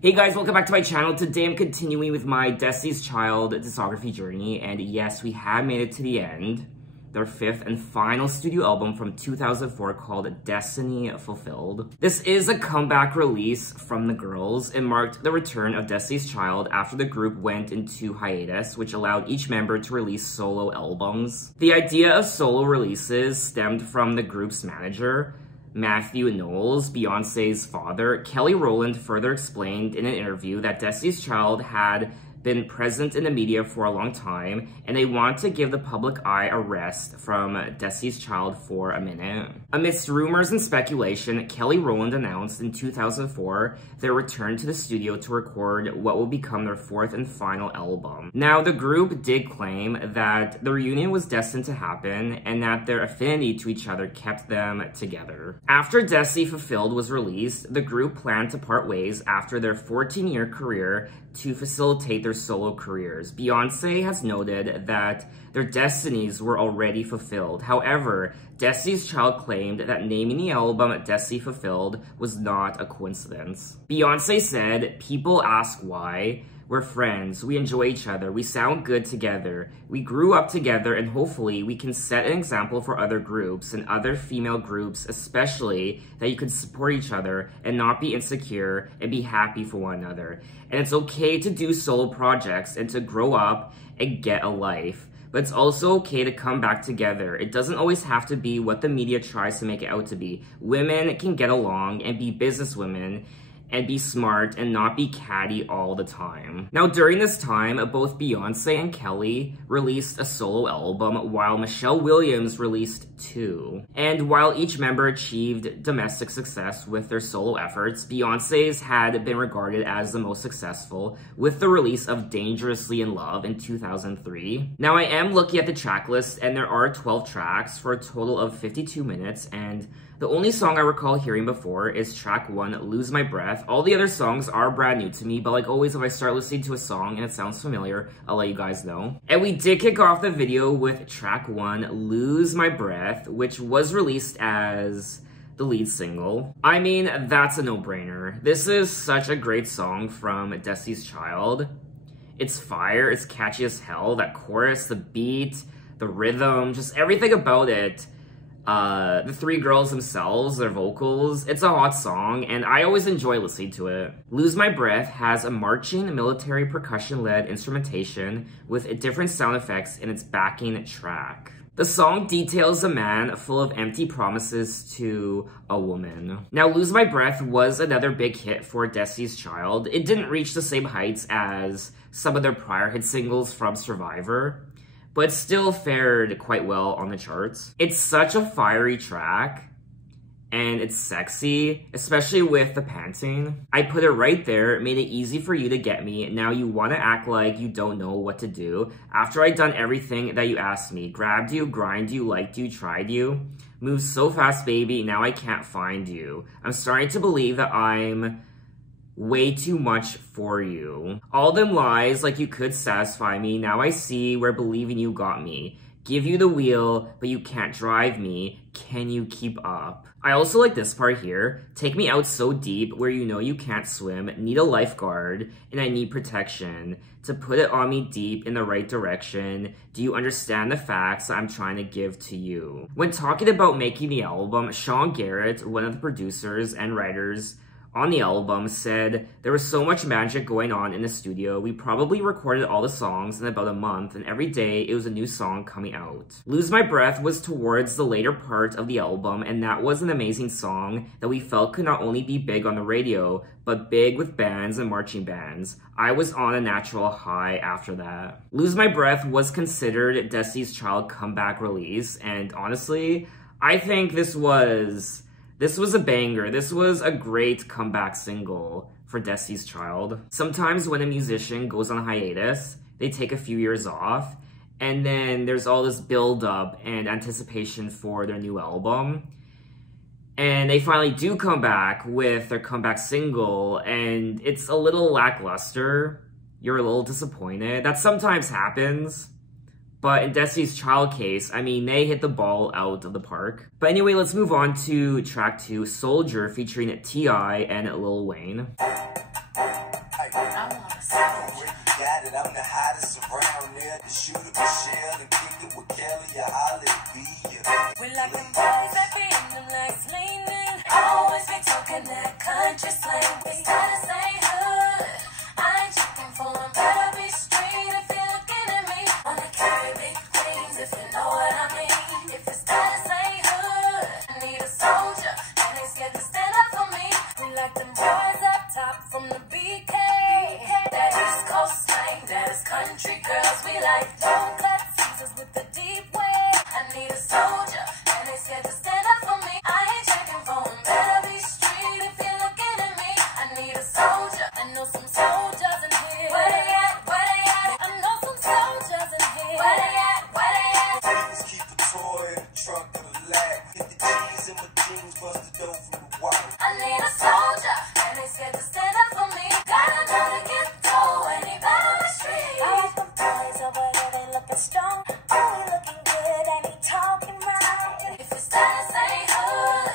Hey guys, welcome back to my channel. Today I'm continuing with my Destiny's Child discography journey, and yes, we have made it to the end. Their fifth and final studio album from 2004 called Destiny Fulfilled. This is a comeback release from the girls. It marked the return of Destiny's Child after the group went into hiatus, which allowed each member to release solo albums. The idea of solo releases stemmed from the group's manager, Matthew Knowles, Beyonce's father. Kelly Rowland further explained in an interview that Destiny's Child had been present in the media for a long time, and they want to give the public eye a rest from Destiny's Child for a minute. Amidst rumors and speculation, Kelly Rowland announced in 2004 their return to the studio to record what will become their fourth and final album. Now, the group did claim that the reunion was destined to happen and that their affinity to each other kept them together. After Destiny Fulfilled was released, the group planned to part ways after their 14-year career to facilitate their solo careers. Beyonce has noted that their destinies were already fulfilled. However, Destiny's Child claimed that naming the album Destiny Fulfilled was not a coincidence. Beyonce said, "People ask why. We're friends, we enjoy each other, we sound good together, we grew up together, and hopefully we can set an example for other groups and other female groups especially, that you can support each other and not be insecure and be happy for one another. And it's okay to do solo projects and to grow up and get a life. But it's also okay to come back together. It doesn't always have to be what the media tries to make it out to be. Women can get along and be businesswomen and be smart and not be catty all the time." Now, during this time, both Beyonce and Kelly released a solo album, while Michelle Williams released two. And while each member achieved domestic success with their solo efforts, Beyonce's had been regarded as the most successful, with the release of Dangerously in Love in 2003. Now, I am looking at the track list, and there are 12 tracks for a total of 52 minutes, and the only song I recall hearing before is track 1, Lose My Breath. All the other songs are brand new to me, but like always, if I start listening to a song and it sounds familiar, I'll let you guys know. And we did kick off the video with track 1, Lose My Breath, which was released as the lead single. I mean, that's a no-brainer. This is such a great song from Destiny's Child. It's fire, it's catchy as hell. That chorus, the beat, the rhythm, just everything about it. The three girls themselves, their vocals, it's a hot song, and I always enjoy listening to it. Lose My Breath has a marching, military percussion-led instrumentation with different sound effects in its backing track. The song details a man full of empty promises to a woman. Now, Lose My Breath was another big hit for Destiny's Child. It didn't reach the same heights as some of their prior hit singles from Survivor, but it still fared quite well on the charts. It's such a fiery track, and it's sexy, especially with the panting. I put it right there, it made it easy for you to get me. Now you want to act like you don't know what to do. After I'd done everything that you asked me, grabbed you, grind you, liked you, tried you, moved so fast, baby, now I can't find you. I'm starting to believe that I'm way too much for you. All them lies like you could satisfy me. Now I see where believing you got me. Give you the wheel, but you can't drive me. Can you keep up? I also like this part here. Take me out so deep where you know you can't swim. Need a lifeguard, and I need protection. To put it on me deep in the right direction. Do you understand the facts I'm trying to give to you? When talking about making the album, Sean Garrett, one of the producers and writers on the album, said, "There was so much magic going on in the studio. We probably recorded all the songs in about a month, and every day it was a new song coming out." Lose My Breath was towards the later part of the album, and that was an amazing song that we felt could not only be big on the radio, but big with bands and marching bands. I was on a natural high after that. Lose My Breath was considered Destiny's Child comeback release, and honestly, I think this was a banger. This was a great comeback single for Destiny's Child. Sometimes when a musician goes on hiatus, they take a few years off, and then there's all this build-up and anticipation for their new album. And they finally do come back with their comeback single, and it's a little lackluster. You're a little disappointed. That sometimes happens. But in Destiny's Child case, I mean, they hit the ball out of the park. But anyway, let's move on to track 2, Soldier, featuring T.I. and Lil Wayne. that I'm the hottest around there. To shoot a Michelle and kick it with Kelly, or Holly B. We like them boys that be in them legs leaning. Always be talking that country slang. We started saying hood. I ain't checking for them, better be straight if you're looking at me. Wanna carry big things if you know what I mean. If it's started saying hood, I need a soldier and ain't scared to stand up for me. We like them boys up top from the BK. That East Coast slang, that is country girls. We like don't cut teasers with the deep way. I need a soldier and ain't scared to stand up for me. I ain't checking for them, better be street if you're looking at me. I need a soldier. I know some soldiers in here. Where they at? Where they at? I know some soldiers in here. Where they at? Where they at? Please keep a toy in the trunk of the lag. Hit the G's in my jeans, bust the dough from the white. I need a soldier and ain't scared to stand up for me. Gotta know to get dough and he better be street. I like them boys over there, they looking strong. Oh, he looking good and he talking right. If it's that say hood,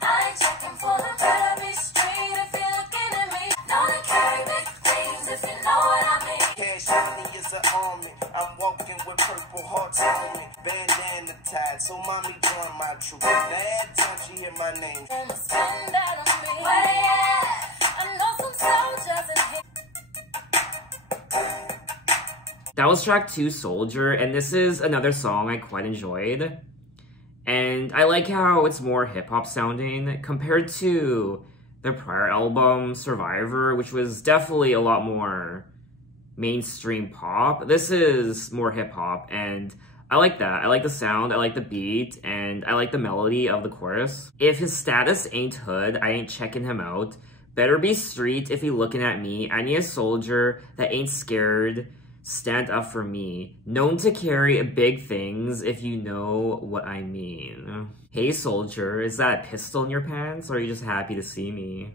I ain't checking for them, better be street if you're looking at me. Know to carry big things if you know what I mean. Cash money is an army. I'm walking with purple hearts on me. Bandana tied, so mommy join my troop. Now every time she hear my name, Wanna spend that on me. Where they at? I know some soldiers in here. That was track 2, Soldier, and this is another song I quite enjoyed. And I like how it's more hip-hop sounding compared to their prior album, Survivor, which was definitely a lot more mainstream pop. This is more hip-hop, and I like that. I like the sound, I like the beat, and I like the melody of the chorus. If his status ain't hood, I ain't checking him out. Better be street if he looking at me. I need a soldier that ain't scared. Stand up for me. Known to carry big things, if you know what I mean. Hey soldier, is that a pistol in your pants, or are you just happy to see me?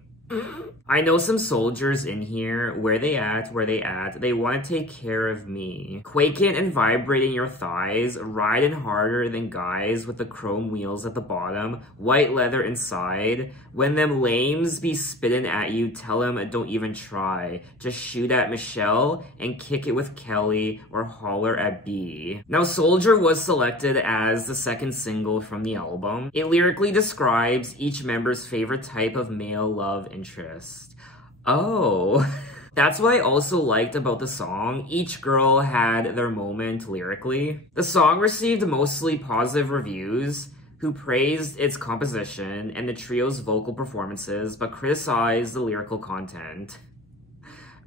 I know some soldiers in here. Where they at? Where they at? They want to take care of me. Quaking and vibrating your thighs, riding harder than guys with the chrome wheels at the bottom, white leather inside. When them lames be spitting at you, tell them don't even try. Just shoot at Michelle and kick it with Kelly or holler at B. Now, Soldier was selected as the second single from the album. It lyrically describes each member's favorite type of male love interest. Oh, that's what I also liked about the song. Each girl had their moment lyrically. The song received mostly positive reviews, who praised its composition and the trio's vocal performances, but criticized the lyrical content.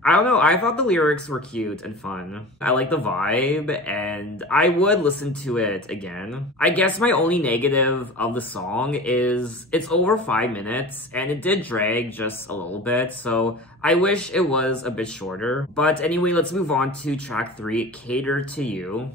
I don't know, I thought the lyrics were cute and fun. I like the vibe, and I would listen to it again. I guess my only negative of the song is it's over 5 minutes, and it did drag just a little bit, so I wish it was a bit shorter. But anyway, let's move on to track 3, Cater to You.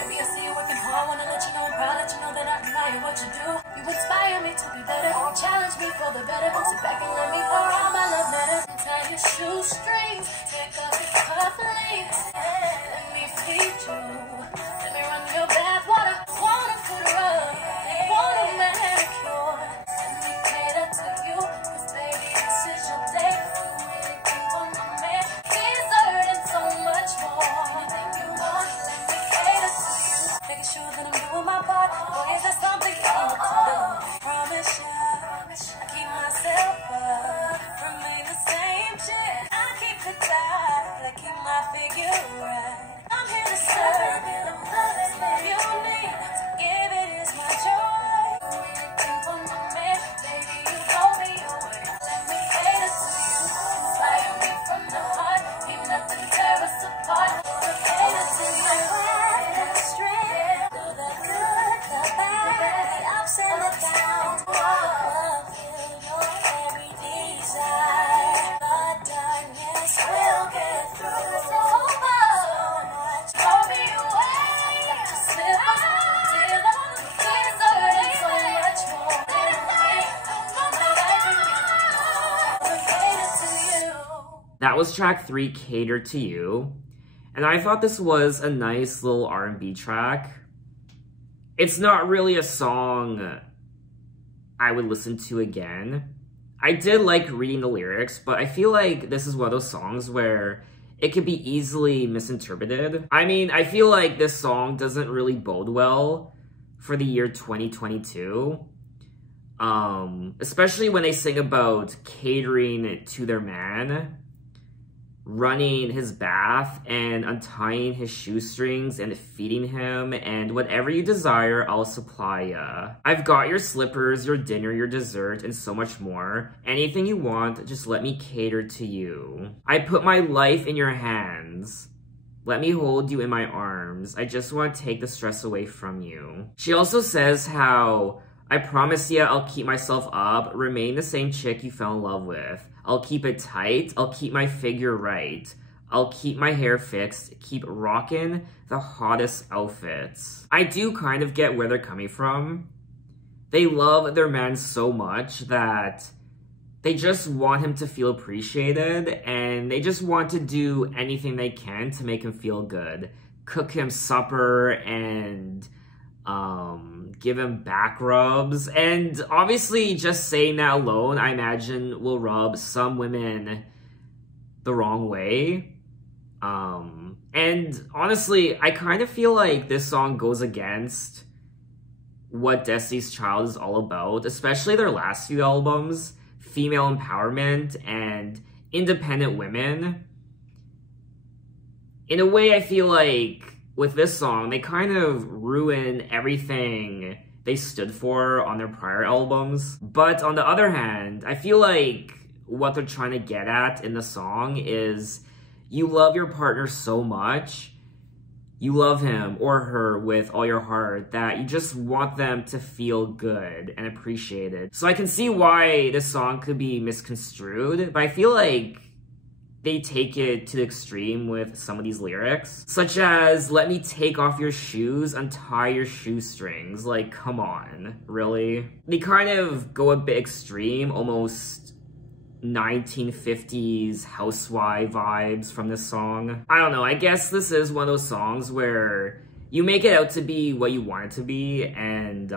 Baby, I see you working hard, wanna let you know I'm proud, let you know that I admire what you do. You inspire me to be better, challenge me for the better. Sit back and let me pour out my love letter. Tie your shoestrings, take off your cufflinks, let me feed you. Let me run your bath water, wanna foot rub, wanna manicure. Let me cater to you, 'cause baby, this is your day. Anything for my man, dessert and so much more. Anything you want, let me cater to you. Making sure that I'm doing my part. Boy, is there something you want to do? Promise you, I keep myself up. Remain the same chick. I keep it tight. I keep my figure right. I'm here to serve you. This love you need. To give it is my joy. Do anything for my man. Baby, you blow me away. Let me cater to you. Inspire me from the heart. Ain't nothing tear us apart. Cater to you. Strength. Do the good, the bad, the ups and the downs. Fulfill your every desire. The darkness will get through. So much. Throw me away. Let you slip up. Till I'm deserting so much more. Cater to you. That was track 3, Cater to You. And I thought this was a nice little R&B track. It's not really a song I would listen to again. I did like reading the lyrics, but I feel like this is one of those songs where it could be easily misinterpreted. I mean, I feel like this song doesn't really bode well for the year 2022. Especially when they sing about catering to their man, running his bath and untying his shoestrings and feeding him, and whatever you desire, I'll supply ya. I've got your slippers, your dinner, your dessert, and so much more. Anything you want, just let me cater to you. I put my life in your hands. Let me hold you in my arms. I just want to take the stress away from you. She also says how, I promise ya I'll keep myself up, remain the same chick you fell in love with. I'll keep it tight, I'll keep my figure right. I'll keep my hair fixed, keep rockin' the hottest outfits. I do kind of get where they're coming from. They love their man so much that they just want him to feel appreciated, and they just want to do anything they can to make him feel good. Cook him supper and give him back rubs. And obviously just saying that alone, I imagine, will rub some women the wrong way. And honestly, I kind of feel like this song goes against what Destiny's Child is all about, especially their last few albums, female empowerment and independent women. In a way, I feel like with this song, they kind of ruin everything they stood for on their prior albums. But on the other hand, I feel like what they're trying to get at in the song is you love your partner so much, you love him or her with all your heart, that you just want them to feel good and appreciated. So I can see why this song could be misconstrued, but I feel like they take it to the extreme with some of these lyrics, such as, let me take off your shoes, untie your shoestrings. Like, come on, really? They kind of go a bit extreme, almost 1950s housewife vibes from this song. I don't know, I guess this is one of those songs where you make it out to be what you want it to be, and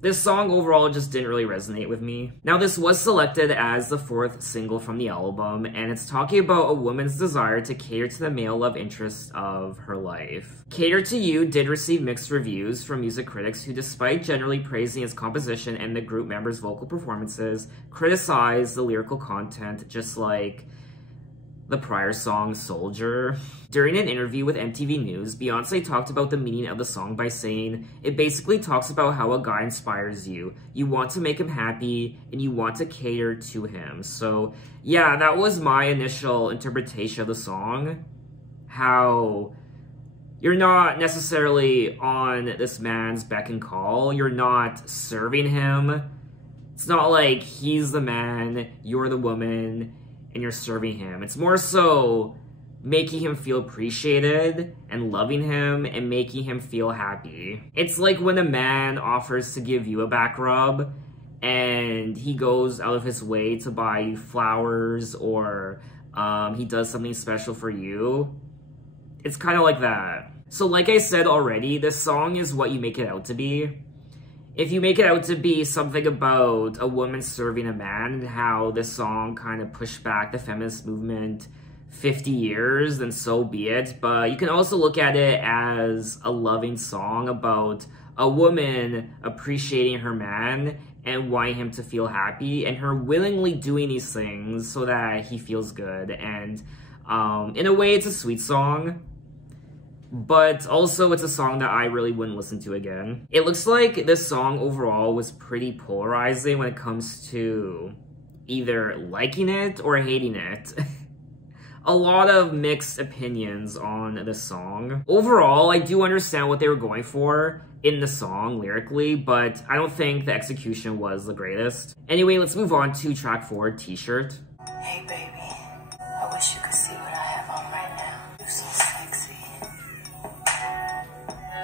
this song overall just didn't really resonate with me. Now, this was selected as the 4th single from the album, and it's talking about a woman's desire to cater to the male love interest of her life. Cater to You did receive mixed reviews from music critics who, despite generally praising its composition and the group members' vocal performances, criticized the lyrical content, just like the prior song, Soldier. During an interview with MTV News, Beyonce talked about the meaning of the song by saying, it basically talks about how a guy inspires you. You want to make him happy, and you want to cater to him. So yeah, that was my initial interpretation of the song. How you're not necessarily on this man's beck and call. You're not serving him. It's not like he's the man, you're the woman, and you're serving him. It's more so making him feel appreciated and loving him and making him feel happy. It's like when a man offers to give you a back rub and he goes out of his way to buy you flowers, or he does something special for you. It's kind of like that. So like I said already, this song is what you make it out to be. If you make it out to be something about a woman serving a man and how this song kind of pushed back the feminist movement 50 years, then so be it. But you can also look at it as a loving song about a woman appreciating her man and wanting him to feel happy, and her willingly doing these things so that he feels good. And in a way, it's a sweet song. But also, it's a song that I really wouldn't listen to again. It looks like this song overall was pretty polarizing when it comes to either liking it or hating it. A lot of mixed opinions on the song. Overall, I do understand what they were going for in the song lyrically, but I don't think the execution was the greatest. Anyway, let's move on to track 4, T-Shirt. Hey baby, I wish you could see what I have on right now. You're so sexy.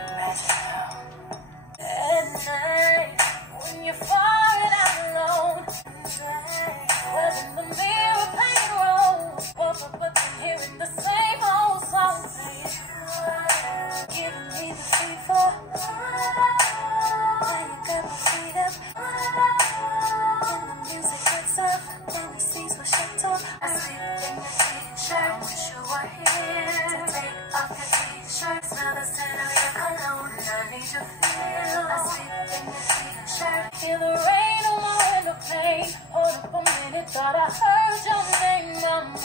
Imagine how at night when you're far out alone, was in the mirror playing roles, woke up again hearing the same old song playing, giving me the fever when you got my feet up. hear the rain on my window pane. Hold up a minute, thought I heard your name, mama.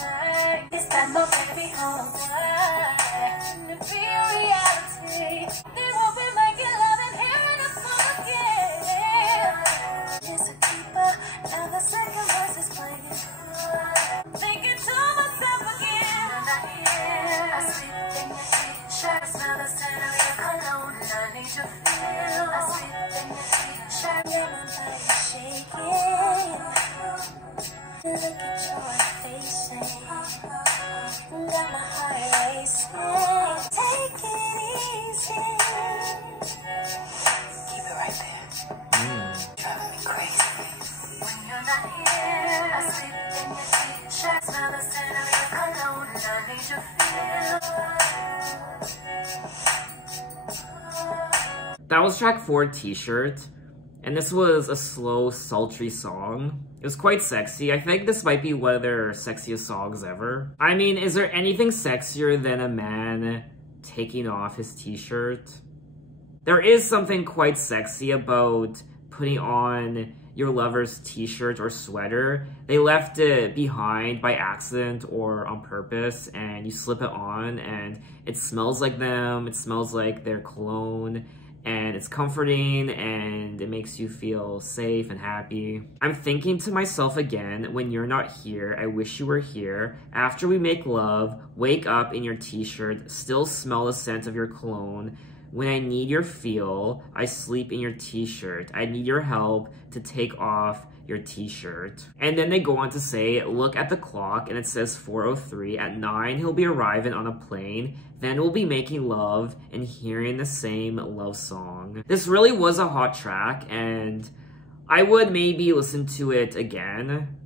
Is that my baby home? Can it be a reality? Then we'll be making love and hearing the song again. It's a keeper, now the second verse is playing. Thinking to myself again. I sleep in your t-shirt, smell the scent of your cologne, and I need your feel. I sleep in your t-shirt, yeah, my body shaking. Look at your face, got my heart racing. Take it easy. Keep it right there. Driving me crazy. When you're not here, I sleep in your t-shirt, smell the scent of your cologne, and I need your feel. That was track 4, T-Shirt, and this was a slow, sultry song. It was quite sexy. I think this might be one of their sexiest songs ever. I mean, is there anything sexier than a man taking off his t-shirt? There is something quite sexy about putting on your lover's t-shirt or sweater. They left it behind by accident or on purpose, and you slip it on and it smells like them, it smells like their cologne, and it's comforting and it makes you feel safe and happy. I'm thinking to myself again, when you're not here, I wish you were here. After we make love, wake up in your t-shirt, still smell the scent of your cologne. When I need your feel, I sleep in your t-shirt. I need your help to take off your t-shirt. And then they go on to say, look at the clock, and it says 4:03. At 9, he'll be arriving on a plane. Then we'll be making love and hearing the same love song. This really was a hot track, and I would maybe listen to it again.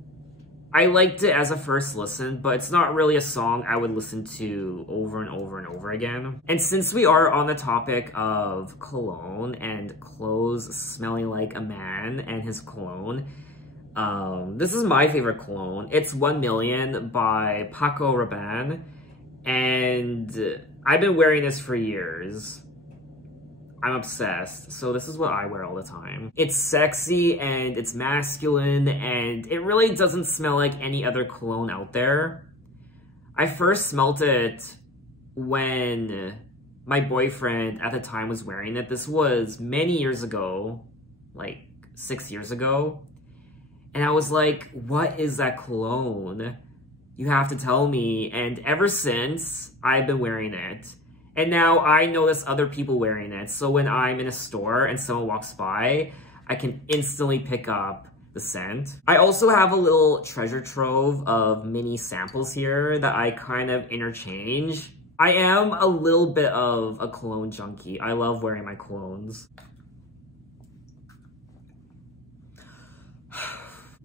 I liked it as a first listen, but it's not really a song I would listen to over and over and over again. And since we are on the topic of cologne and clothes smelling like a man and his cologne, this is my favorite cologne. It's 1 Million by Paco Rabanne, and I've been wearing this for years. I'm obsessed, so this is what I wear all the time. It's sexy and it's masculine, and it really doesn't smell like any other cologne out there. I first smelt it when my boyfriend at the time was wearing it. This was many years ago, like 6 years ago. And I was like, what is that cologne? You have to tell me. And ever since, I've been wearing it. And now I notice other people wearing it. So when I'm in a store and someone walks by, I can instantly pick up the scent. I also have a little treasure trove of mini samples here that I kind of interchange. I am a little bit of a cologne junkie. I love wearing my colognes.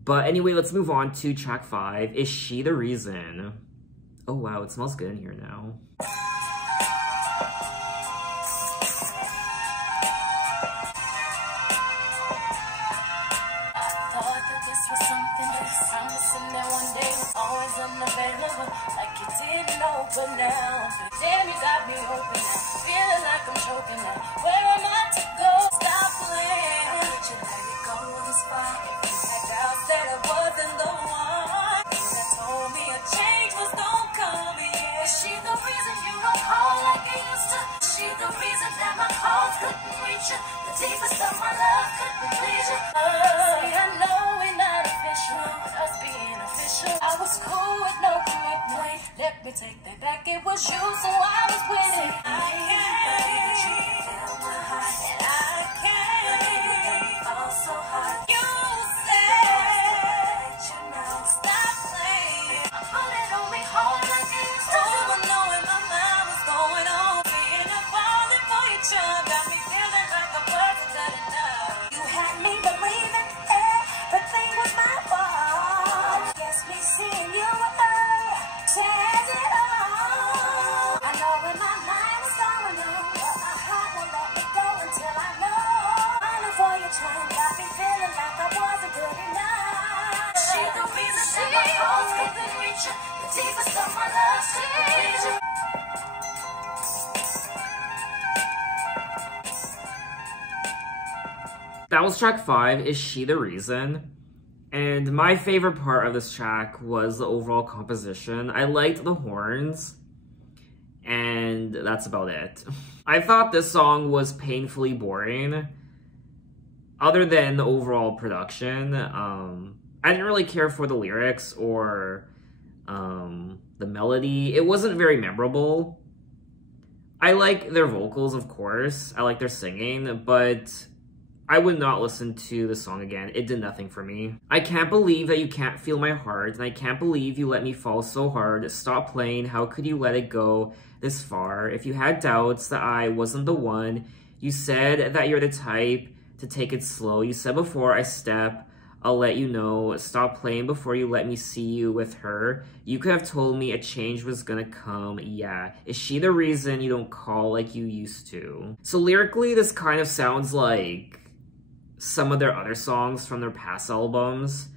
But anyway, let's move on to track 5. Is She the Reason? Oh wow, it smells good in here now. But now, damn, you got me hoping now. Feeling like I'm choking now. Where am I to go? Stop playing. I let you let it go on the spot. If you back out, said I wasn't the one. You that told me a change was gonna come. Yeah. Is she the reason you don't call like I used to? Is she the reason that my calls couldn't reach you? The deepest of my love couldn't please you. See, I know we're not official, but us being official, I was cool with no commitment. Let me take that back, it was you, so I was with it. I can't feel my heart, and I can't fall so hard. You said, you know, stop playing. I put it on me hard like I used to. Oh, I know in my mind what's going on. Being up falling for each other got me feeling like I wasn't good enough. You had me believing everything was my fault. Guess me seeing you says it all. I know in my mind what's going on, but my heart won't let me go until I know. Falling for your charm got me feeling like I wasn't good enough. She the reason that my calls couldn't reach you. The deepest of my love couldn't please you. That was track 5, Is She the Reason? And my favorite part of this track was the overall composition. I liked the horns, and that's about it. I thought this song was painfully boring, other than the overall production. I didn't really care for the lyrics or the melody. It wasn't very memorable. I like their vocals, of course. I like their singing, but I would not listen to the song again. It did nothing for me. I can't believe that you can't feel my heart, and I can't believe you let me fall so hard. Stop playing, how could you let it go this far? If you had doubts that I wasn't the one, you said that you're the type to take it slow. You said before I step, I'll let you know. Stop playing before you let me see you with her. You could have told me a change was gonna come, yeah. Is she the reason you don't call like you used to? So lyrically, this kind of sounds like some of their other songs from their past albums.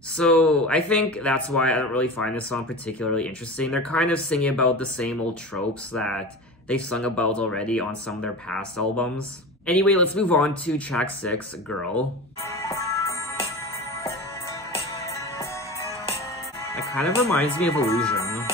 So I think that's why I don't really find this song particularly interesting. They're kind of singing about the same old tropes that they've sung about already on some of their past albums. Anyway, let's move on to track 6, Girl. That kind of reminds me of Illusion.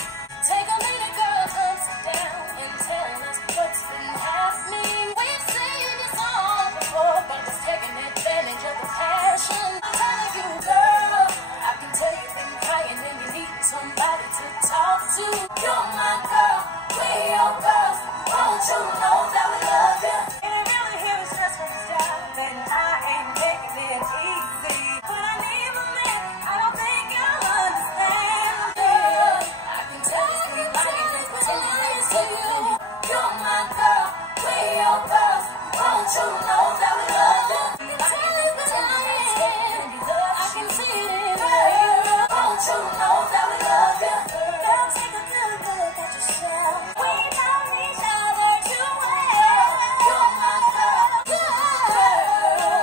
Take a minute, girl, hunt down and tell us what's been happening. We've seen this all before, but just taking advantage of the passion. I'm telling you, girl, I can tell you've been crying and you need somebody to talk to. You're my girl, we're your girls. Won't you know that we love you? And it really hear me stress from the start, and I ain't making it easy. But I need my man, I don't think you'll understand. Girl, I can tell it's been lying and pretending that it's taking. You're my girl, we're your girls. Won't you know that we love you? Lying and pretending that it's taking. I can see it in you. Won't you know that we love you? Girl, take a good look at yourself. We know each other too well. You're my girl, girl.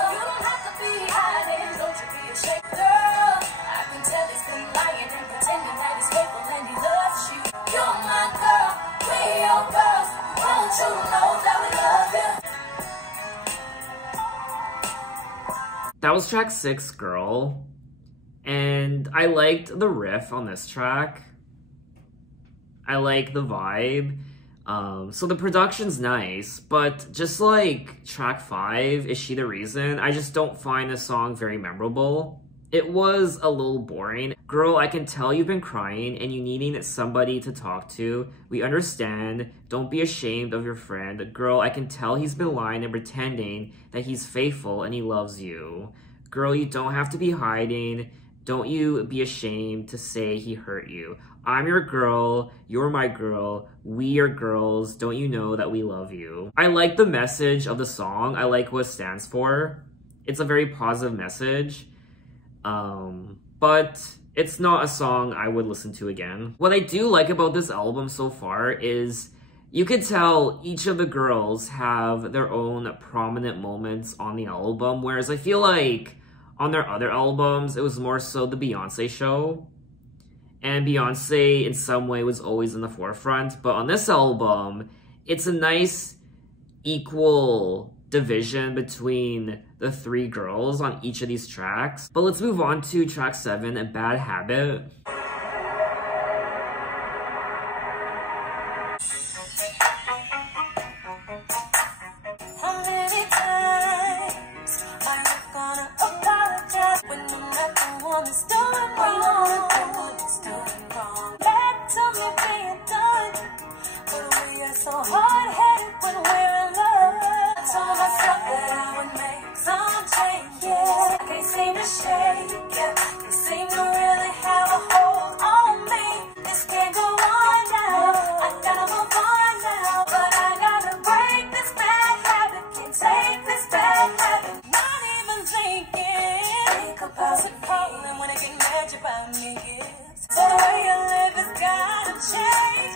You don't have to be hiding, don't you be ashamed, girl. I can tell he's been lying and pretending that he's faithful and he loves you. You're my girl, we're your girls. Won't you know that we love you? That was track 6, Girl. And I liked the riff on this track. I like the vibe. So the production's nice, but just like track 5, Is She the Reason? I just don't find this song very memorable. It was a little boring. Girl, I can tell you've been crying and you needing somebody to talk to. We understand. Don't be ashamed of your friend. Girl, I can tell he's been lying and pretending that he's faithful and he loves you. Girl, you don't have to be hiding. Don't you be ashamed to say he hurt you. I'm your girl, you're my girl, we are girls, don't you know that we love you? I like the message of the song, I like what it stands for. It's a very positive message, but it's not a song I would listen to again. What I do like about this album so far is you could tell each of the girls have their own prominent moments on the album, whereas I feel like on their other albums, it was more so the Beyonce show. And Beyonce, in some way, was always in the forefront. But on this album, it's a nice, equal division between the 3 girls on each of these tracks. But let's move on to track 7, A Bad Habit. So hard-headed when we're in love. I told myself that I would make some changes. Can't seem to shake it. Can't seem to really have a hold on me. This can't go on now. I gotta move on now. But I gotta break this bad habit. Can't take this bad habit. Not even thinking. Think about it calling when I get mad about me. So the way you live has gotta change.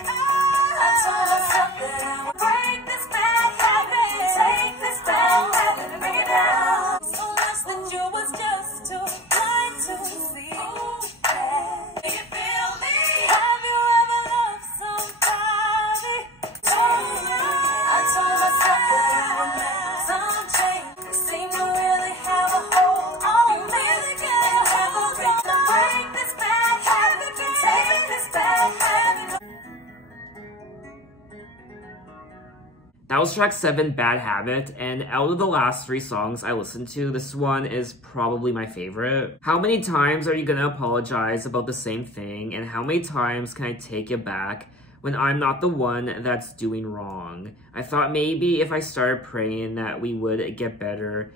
I told myself that I would break this bad habit, take this bad habit and bring it down. So much that you was just too blind to see. Do you feel me? Have you ever loved somebody? I told myself that I would make some change. It seemed to really have That was track 7, Bad Habit, and out of the last 3 songs I listened to, this one is probably my favorite. How many times are you gonna apologize about the same thing, and how many times can I take it back when I'm not the one that's doing wrong? I thought maybe if I started praying that we would get better,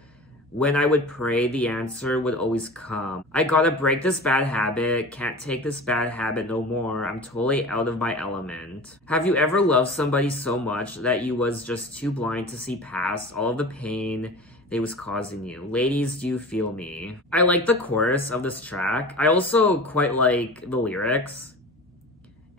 when I would pray, the answer would always come. I gotta break this bad habit, can't take this bad habit no more, I'm totally out of my element. Have you ever loved somebody so much that you was just too blind to see past all of the pain they was causing you? Ladies, do you feel me? I like the chorus of this track. I also quite like the lyrics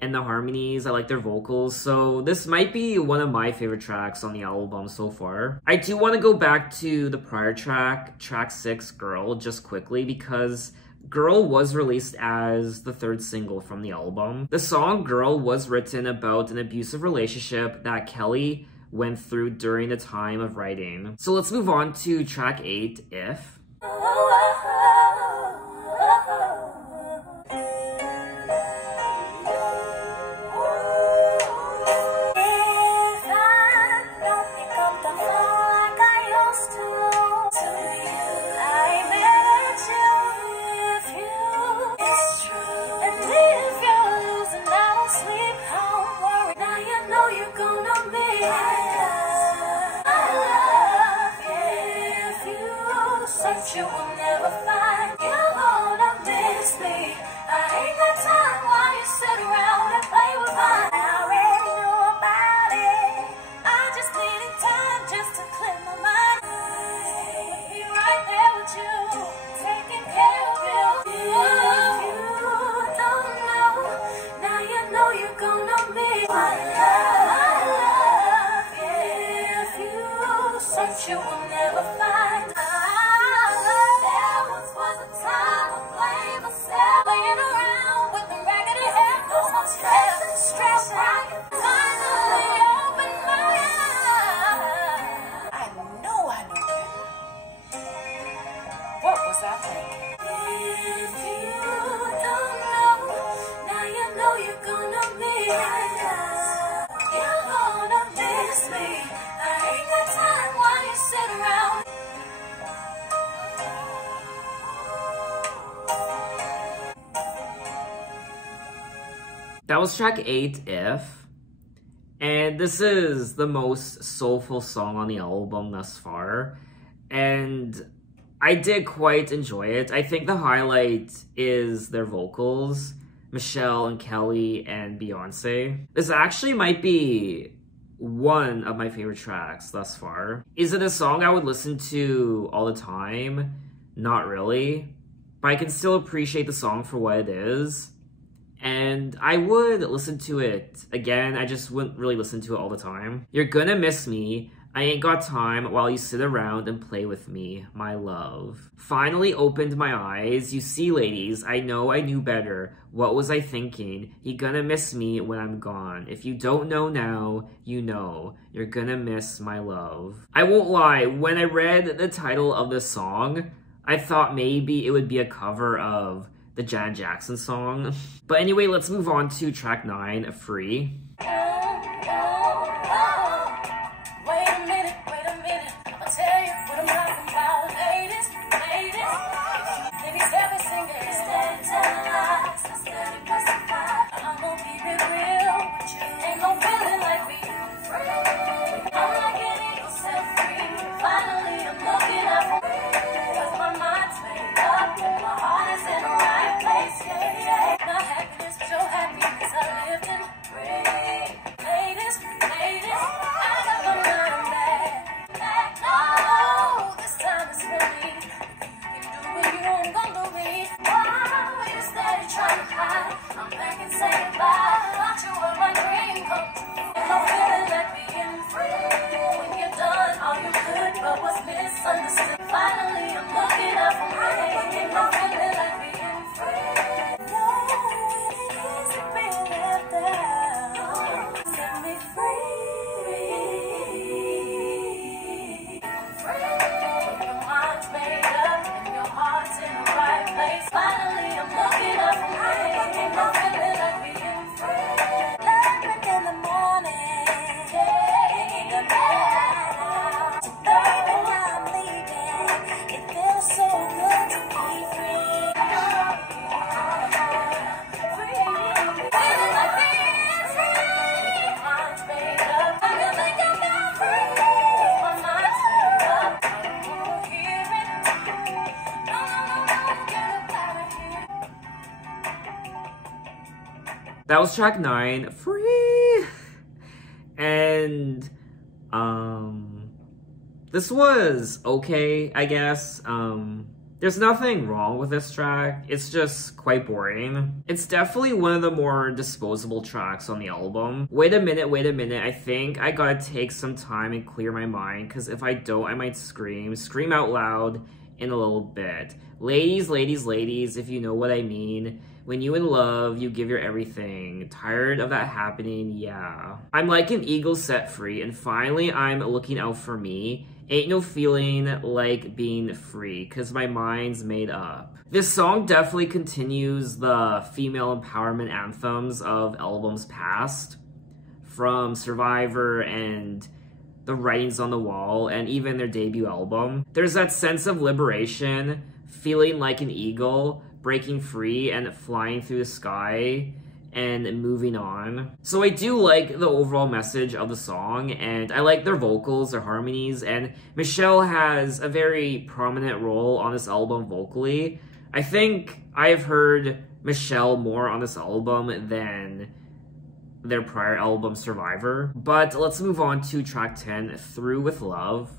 and the harmonies. I like their vocals, so this might be one of my favorite tracks on the album so far. I do want to go back to the prior track, track 6, Girl, just quickly, because Girl was released as the 3rd single from the album. The song Girl was written about an abusive relationship that Kelly went through during the time of writing. So let's move on to track 8, If. You will never find you're gonna miss me. I ain't got time while you sit around and play with mine. I already knew about it. I just needed time just to clear my mind. Be right there with you, taking care of you. If you don't know, now you know you're gonna miss my love. If you search, you will never find. That was track 8, If. And this is the most soulful song on the album thus far. And I did quite enjoy it. I think the highlight is their vocals, Michelle and Kelly and Beyonce. This actually might be one of my favorite tracks thus far. Is it a song I would listen to all the time? Not really. But I can still appreciate the song for what it is. And I would listen to it again. I just wouldn't really listen to it all the time. You're gonna miss me. I ain't got time while you sit around and play with me, my love. Finally opened my eyes. You see, ladies, I know I knew better. What was I thinking? You gonna miss me when I'm gone. If you don't know now, you know. You're gonna miss my love. I won't lie, when I read the title of this song, I thought maybe it would be a cover of the Janet Jackson song. But anyway, let's move on to track 9, Free. That was track 9, Free! And, this was okay, I guess. There's nothing wrong with this track, it's just quite boring. It's definitely one of the more disposable tracks on the album. Wait a minute, I think I gotta take some time and clear my mind, because if I don't, I might scream out loud in a little bit. Ladies, if you know what I mean. When you in love, you give your everything. Tired of that happening, yeah. I'm like an eagle set free, and finally I'm looking out for me. Ain't no feeling like being free, cause my mind's made up. This song definitely continues the female empowerment anthems of albums past, from Survivor and The Writings on the Wall, and even their debut album. There's that sense of liberation, feeling like an eagle, breaking free and flying through the sky, and moving on. So I do like the overall message of the song, and I like their vocals, their harmonies, and Michelle has a very prominent role on this album vocally. I think I've heard Michelle more on this album than their prior album, Survivor. But let's move on to track 10, Through With Love.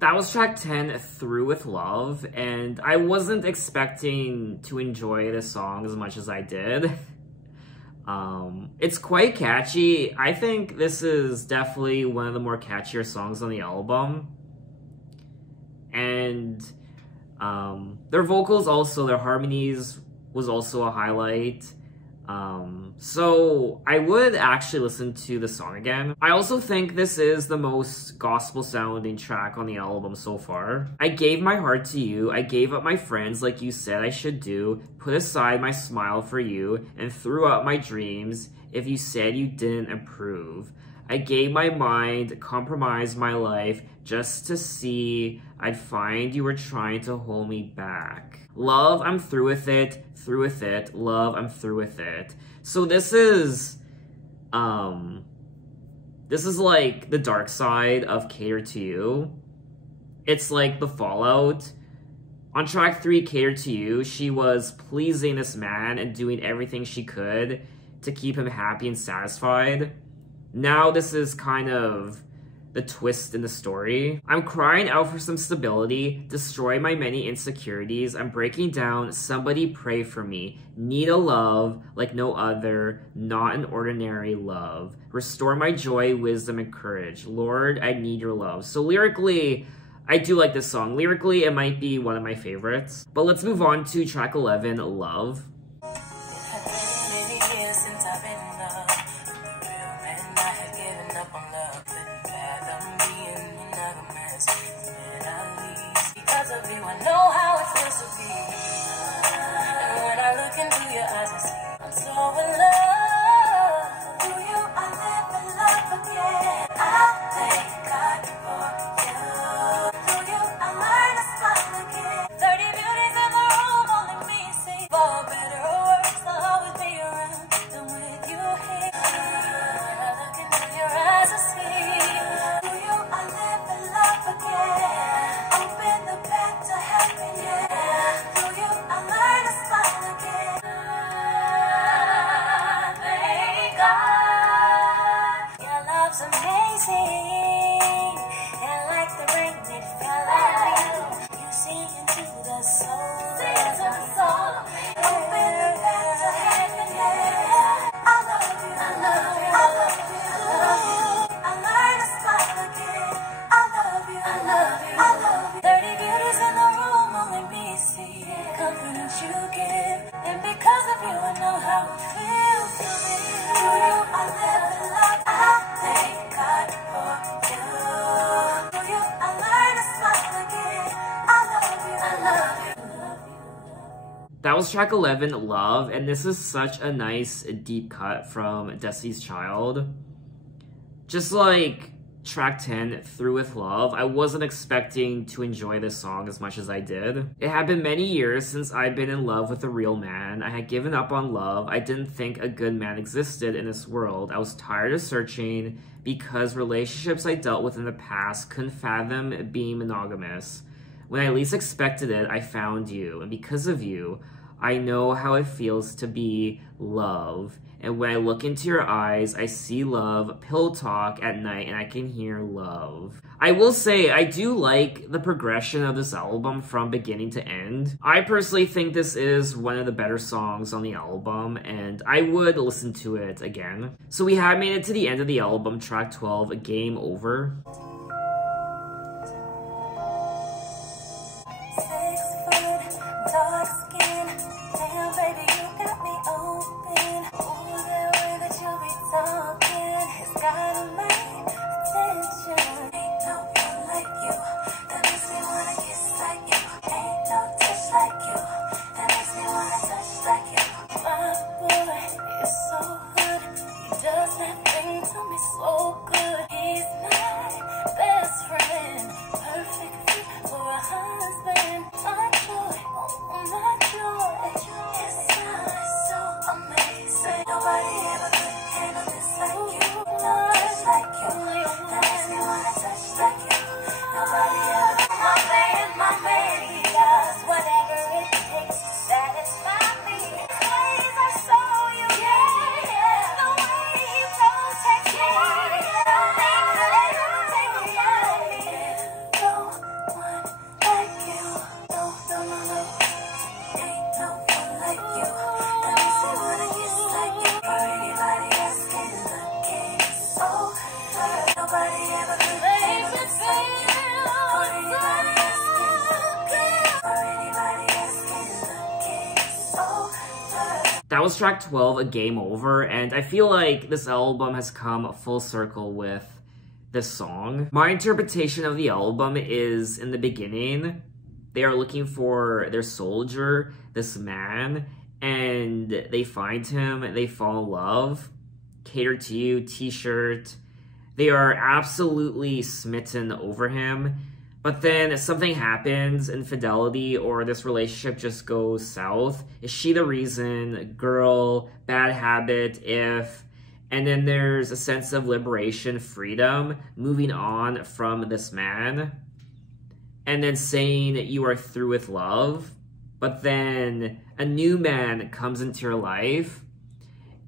That was track 10, Through With Love, and I wasn't expecting to enjoy this song as much as I did. It's quite catchy. I think this is definitely one of the more catchier songs on the album. And their vocals also, their harmonies was also a highlight. So I would actually listen to the song again. I also think this is the most gospel sounding track on the album so far. I gave my heart to you, I gave up my friends like you said I should do, put aside my smile for you, and threw out my dreams if you said you didn't approve. I gave my mind, compromised my life, just to see I'd find you were trying to hold me back. Love, I'm through with it, love, I'm through with it. So this is like the dark side of Cater to You. It's like the fallout. On track 3, Cater to You, she was pleasing this man and doing everything she could to keep him happy and satisfied. Now this is kind of the twist in the story. I'm crying out for some stability, destroy my many insecurities, I'm breaking down, somebody pray for me, need a love like no other, not an ordinary love. Restore my joy, wisdom, and courage. Lord, I need your love. So lyrically, I do like this song. Lyrically, it might be one of my favorites. But let's move on to track 11, Love. you give. And because of you, I know how it feels to be you. I live the life I thank God for you. For you, I learn to smile again. I love you, I love you. That was track 11, Love, and this is such a nice deep cut from Destiny's Child. Just like track 10, Through With Love, I wasn't expecting to enjoy this song as much as I did. It had been many years since I'd been in love with a real man. I had given up on love. I didn't think a good man existed in this world. I was tired of searching because relationships I dealt with in the past couldn't fathom being monogamous. When I least expected it, I found you, and because of you, I know how it feels to be love. And when I look into your eyes, I see love, pillow talk at night, and I can hear love. I will say, I do like the progression of this album from beginning to end. I personally think this is one of the better songs on the album, and I would listen to it again. So we have made it to the end of the album, track 12, Game Over. Dark skin, damn baby, you got me open. Ooh, the way that you be talking has gotta make attention. Ain't no one like you that makes me wanna kiss like you. Ain't no touch like you that makes me wanna touch like you. My boy is so good, he does that thing to me so good. He's my best friend, perfect fit for a husband. My joy. My joy, his smile is so amazing. Nobody ever could handle this like you. No touch like you. That makes me wanna touch like you. Nobody ever. My man, he does whatever it takes to satisfy me. His ways are so unique. The way he protects me. Nothing could ever take me out of me. No one like you. No. Ain't no one like you. That makes me wanna kiss like you. For anybody asking, looking so good. Nobody ever could handle this like you. For anybody asking, looking. For anybody asking, looking so good. That was track 12, A Game Over, and I feel like this album has come full circle with this song. My interpretation of the album is, in the beginning, they are looking for their soldier, this man, and they find him, they fall in love. Cater to You, t-shirt. They are absolutely smitten over him. But then something happens, infidelity, or this relationship just goes south. Is she the reason? Girl, bad habit, if... And then there's a sense of liberation, freedom, moving on from this man. And then saying you are through with love, but then a new man comes into your life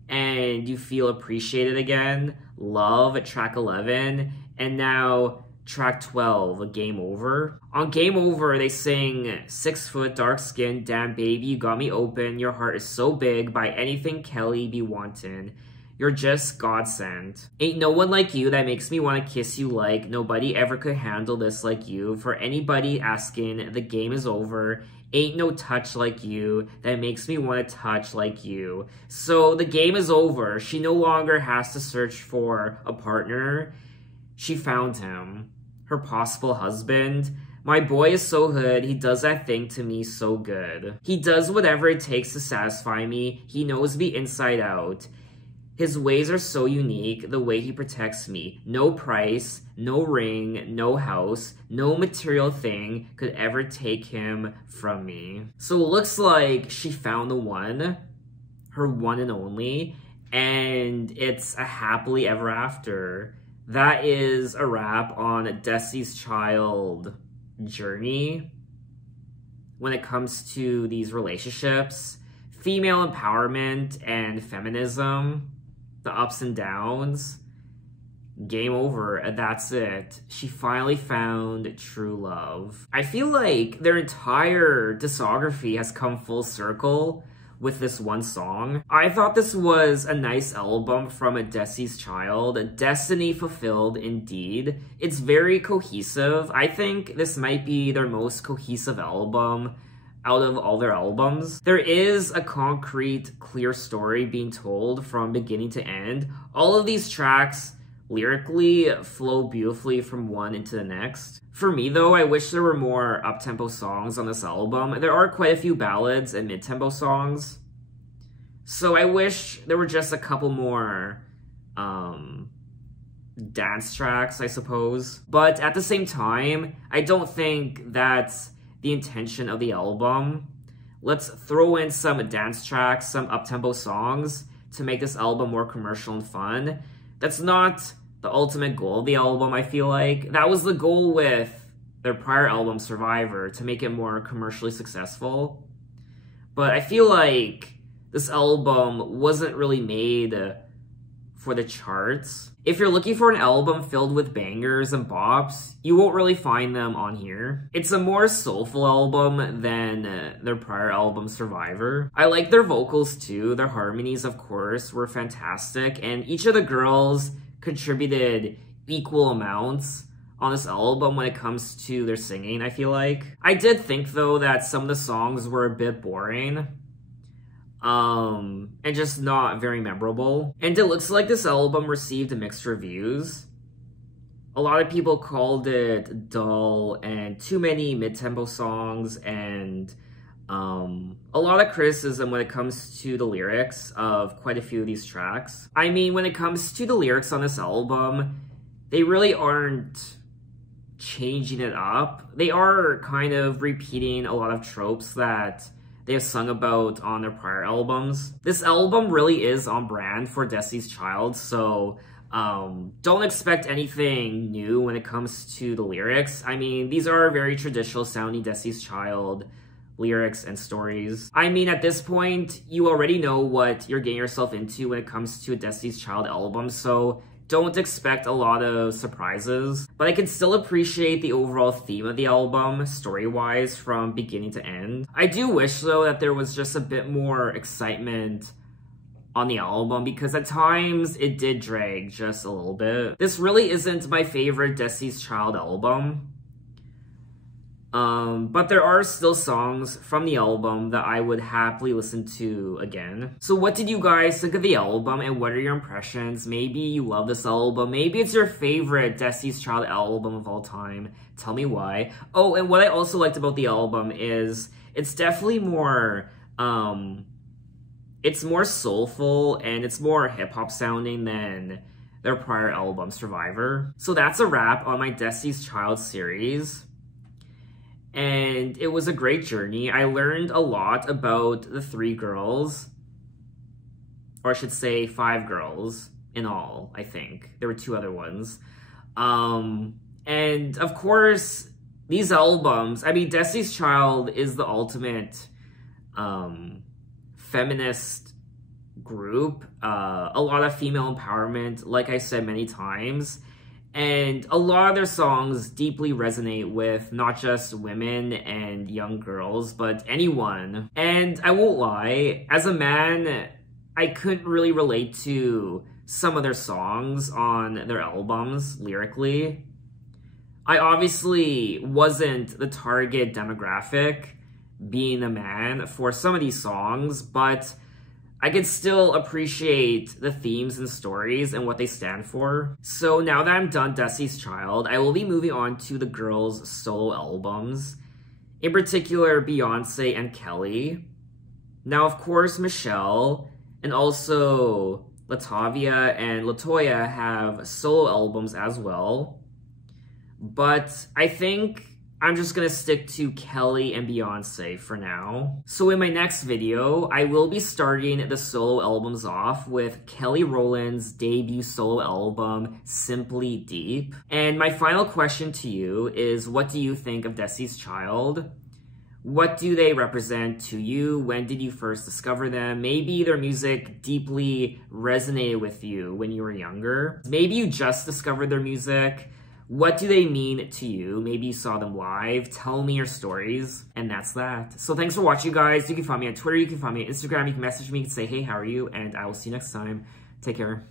and you feel appreciated again. Love at track 11, and now track 12, A Game Over. On Game Over, they sing 6 foot, dark skin, damn baby, you got me open, your heart is so big, by anything Kelly be wantin'. You're just God sent. Ain't no one like you that makes me want to kiss you like nobody ever could handle this like you. For anybody asking, the game is over. Ain't no touch like you that makes me want to touch like you. So the game is over. She no longer has to search for a partner. She found him. Her possible husband. My boy is so good. He does that thing to me so good. He does whatever it takes to satisfy me. He knows me inside out. His ways are so unique, the way he protects me. No price, no ring, no house, no material thing could ever take him from me. So it looks like she found the one, her one and only, and it's a happily ever after. That is a wrap on Destiny's Child journey when it comes to these relationships, female empowerment and feminism. The ups and downs. Game over, that's it. She finally found true love. I feel like their entire discography has come full circle with this one song. I thought this was a nice album from a Destiny's Child. Destiny fulfilled indeed. It's very cohesive. I think this might be their most cohesive album out of all their albums. There is a concrete, clear story being told from beginning to end. All of these tracks lyrically flow beautifully from one into the next. For me though, I wish there were more up-tempo songs on this album. There are quite a few ballads and mid-tempo songs, so I wish there were just a couple more dance tracks, I suppose. But at the same time, I don't think that's the intention of the album. Let's throw in some dance tracks, some up-tempo songs to make this album more commercial and fun. That's not the ultimate goal of the album, I feel like. That was the goal with their prior album, Survivor, to make it more commercially successful. But I feel like this album wasn't really made for the charts. If you're looking for an album filled with bangers and bops, you won't really find them on here. It's a more soulful album than their prior album, Survivor. I like their vocals too. Their harmonies, of course, were fantastic, and each of the girls contributed equal amounts on this album when it comes to their singing, I feel like. I did think, though, that some of the songs were a bit boring. And just not very memorable. And it looks like this album received mixed reviews. A lot of people called it dull and too many mid-tempo songs, and a lot of criticism when it comes to the lyrics of quite a few of these tracks. I mean, when it comes to the lyrics on this album, they really aren't changing it up. They are kind of repeating a lot of tropes that they have sung about on their prior albums. This album really is on brand for Destiny's Child, so don't expect anything new when it comes to the lyrics. I mean, these are very traditional sounding Destiny's Child lyrics and stories. I mean, at this point, you already know what you're getting yourself into when it comes to a Destiny's Child album, so don't expect a lot of surprises. But I can still appreciate the overall theme of the album, story-wise, from beginning to end. I do wish, though, that there was just a bit more excitement on the album, because at times it did drag just a little bit. This really isn't my favorite Destiny's Child album. But there are still songs from the album that I would happily listen to again. So what did you guys think of the album, and what are your impressions? Maybe you love this album. Maybe it's your favorite Destiny's Child album of all time. Tell me why. Oh, and what I also liked about the album is it's definitely more, it's more soulful and it's more hip-hop sounding than their prior album, Survivor. So that's a wrap on my Destiny's Child series. And it was a great journey. I learned a lot about the 3 girls, or I should say 5 girls in all, I think. There were 2 other ones. And of course, these albums, I mean, Destiny's Child is the ultimate feminist group. A lot of female empowerment, like I said many times. And a lot of their songs deeply resonate with not just women and young girls, but anyone. And I won't lie, as a man, I couldn't really relate to some of their songs on their albums lyrically. I obviously wasn't the target demographic, being a man, for some of these songs, but I can still appreciate the themes and stories and what they stand for. So now that I'm done Destiny's Child, I will be moving on to the girls' solo albums. In particular, Beyonce and Kelly. Now, of course, Michelle and also Latavia and Latoya have solo albums as well. But I think I'm just gonna stick to Kelly and Beyonce for now. So in my next video, I will be starting the solo albums off with Kelly Rowland's debut solo album, Simply Deep. And my final question to you is, what do you think of Destiny's Child? What do they represent to you? When did you first discover them? Maybe their music deeply resonated with you when you were younger. Maybe you just discovered their music. What do they mean to you? Maybe you saw them live. Tell me your stories. And that's that. So thanks for watching, guys. You can find me on Twitter. You can find me on Instagram. You can message me. You can say, hey, how are you? And I will see you next time. Take care.